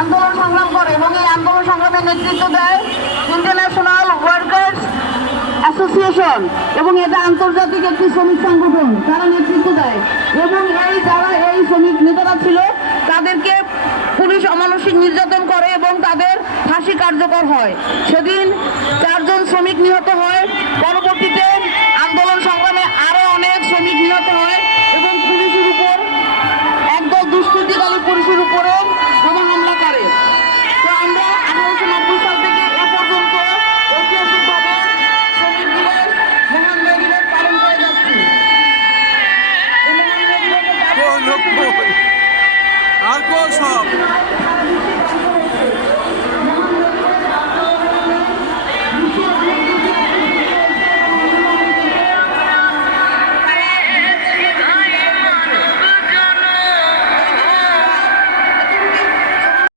আন্দোলন সংগ্রাম করে এবং এই আন্দোলন সংগ্রামের নেতৃত্ব দেয় ইন্টারন্যাশনাল ওয়ার্কার্স অ্যাসোসিয়েশন এবং এটা আন্তর্জাতিক একটি শ্রমিক সংগঠন, তারা নেতৃত্ব দেয়। এবং যারা এই শ্রমিক নেতারা ছিল তাদেরকে পুলিশ অমানসিক নির্যাতন করে এবং তাদের ফাঁসি কার্যকর হয়। সেদিন 4